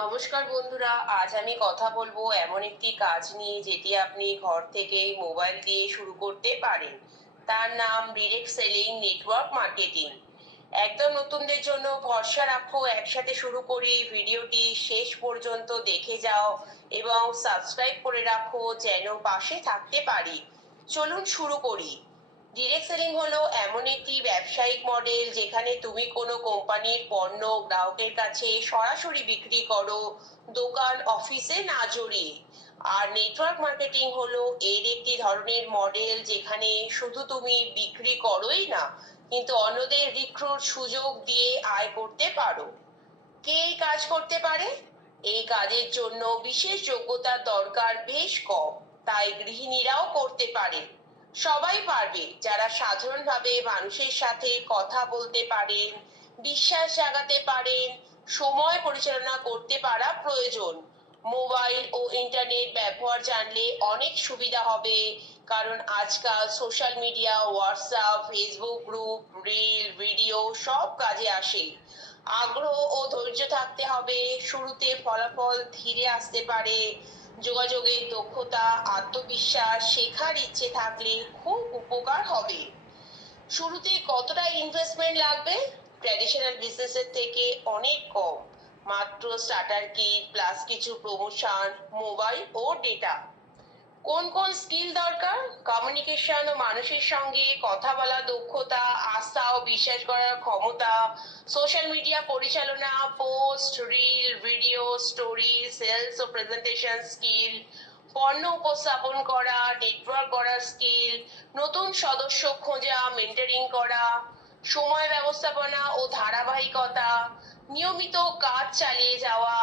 নমস্কার বন্ধুরা, আজ আমি কথা বলবো এমন একটি কাজ নিয়ে যেটি আপনি ঘর থেকেই মোবাইল দিয়ে শুরু করতে পারেন। তার নাম ডিরেক্ট সেলিং নেটওয়ার্ক মার্কেটিং। একদম নতুনদের জন্য ভরসা রাখো, একসাথে শুরু করি। ভিডিওটি শেষ পর্যন্ত দেখে যাও এবং সাবস্ক্রাইব করে রাখো যেন পাশে থাকতে পারি। চলুন শুরু করি। ডিরেক্ট সেলিং হলো এমন একটি ব্যবসায়িক মডেল যেখানে তুমি কোনো কোম্পানির পণ্য গ্রাহকের কাছে সরাসরি বিক্রি করো, দোকান অফিসে না জড়িয়ে। আর নেটওয়ার্ক মার্কেটিং হলো এর একটি ধরনের মডেল যেখানে শুধু তুমি বিক্রি করোই না, কিন্তু অন্যদের রিক্রুট সুযোগ দিয়ে আয় করতে পারো। কে এই কাজ করতে পারে? এই কাজের জন্য বিশেষ যোগ্যতার দরকার বেশ কম, তাই গৃহিণীরাও করতে পারে। সবাই পারবে যারা সাধারণভাবে মানুষের সাথে কথা বলতে পারেন, বিশ্বাস জাগাতে পারেন। সময় পরিচালনা করতে পারা প্রয়োজন। মোবাইল ও ইন্টারনেট ব্যবহার জানলে অনেক সুবিধা হবে, কারণ আজকাল social media, WhatsApp, Facebook group, reel, video সব কাজে আসে। আগ্রহ ও ধৈর্য থাকতে হবে। শুরুতে ফলাফল ধীরে আসতে পারে। যোগাযোগের দক্ষতা, আত্মবিশ্বাস, শেখার ইচ্ছে থাকলে খুব উপকার হবে। শুরুতে কতটা ইনভেস্টমেন্ট লাগবে? ট্র্যাডিশনাল বিজনেসের থেকে অনেক কম। মাত্র স্টার্টার কিট প্লাস কিছু প্রমোশন, মোবাইল ও ডেটা। কোন কোন স্কিল দরকার? কমিউনিকেশন ও মানুষের সঙ্গে কথা বলা দক্ষতা, আস্থা ও বিশ্বাস করার ক্ষমতা, সোশ্যাল মিডিয়া পরিচালনা, post, reel, video, story, sales ও প্রেজেন্টেশন স্কিল, পণ্য উপস্থাপন করা, নেটওয়ার্ক করার স্কিল, নতুন সদস্য খোঁজা, মেন্টরিং করা, সময় ব্যবস্থাপনা ও ধারাবাহিকতা, নিয়মিত কাজ চালিয়ে যাওয়া,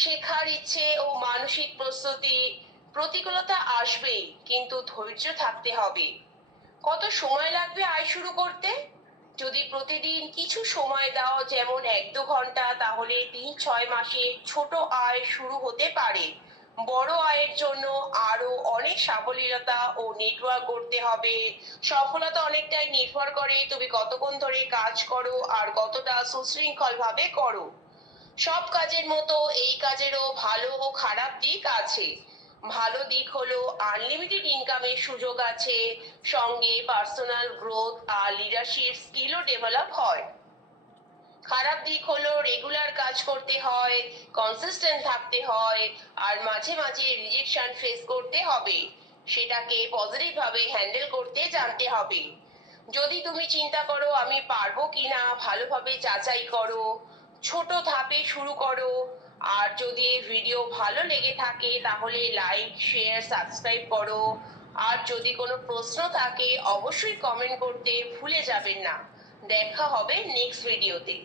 শেখার ইচ্ছে ও মানসিক প্রস্তুতি। প্রতিকূলতা আসবেই, কিন্তু ধৈর্য থাকতে হবে। কত সময় লাগবে আয় শুরু করতে? যদি প্রতিদিন কিছু সময় দাও, যেমন 1-2 ঘন্টা, তাহলে 3-6 মাসে ছোট আয় শুরু হতে পারে। বড় আয়ের জন্য আরো অনেক সাবলীলতা ও নেটওয়ার্ক করতে হবে। সফলতা অনেকটাই নির্ভর করে তুমি কতক্ষণ ধরে কাজ করো আর কতটা সুশৃঙ্খল ভাবে করো। সব কাজের মতো এই কাজেরও ভালো ও খারাপ দিক আছে। ভালো দিক হলো আনলিমিটেড ইনকামের সুযোগ আছে, সঙ্গে পার্সোনাল গ্রোথ আর লিডারশিপ স্কিলও ডেভেলপ হয়। খারাপ দিক হলো রেগুলার কাজ করতে হয়, কনসিস্টেন্ট থাকতে হয়, আর মাঝে মাঝে রিজেকশন ফেস করতে হবে। সেটাকে পজিটিভ ভাবে হ্যান্ডেল করতে জানতে হবে। যদি তুমি চিন্তা করো আমি পারবো কিনা, ভালোভাবে যাচাই করো। ছোট ধাপে শুরু করো। আর যদি ভিডিও ভালো লেগে থাকে তাহলে লাইক, শেয়ার, সাবস্ক্রাইব করো। আর যদি কোনো প্রশ্ন থাকে অবশ্যই কমেন্ট করতে ভুলে যাবেন না। দেখা হবে নেক্সট ভিডিওতে।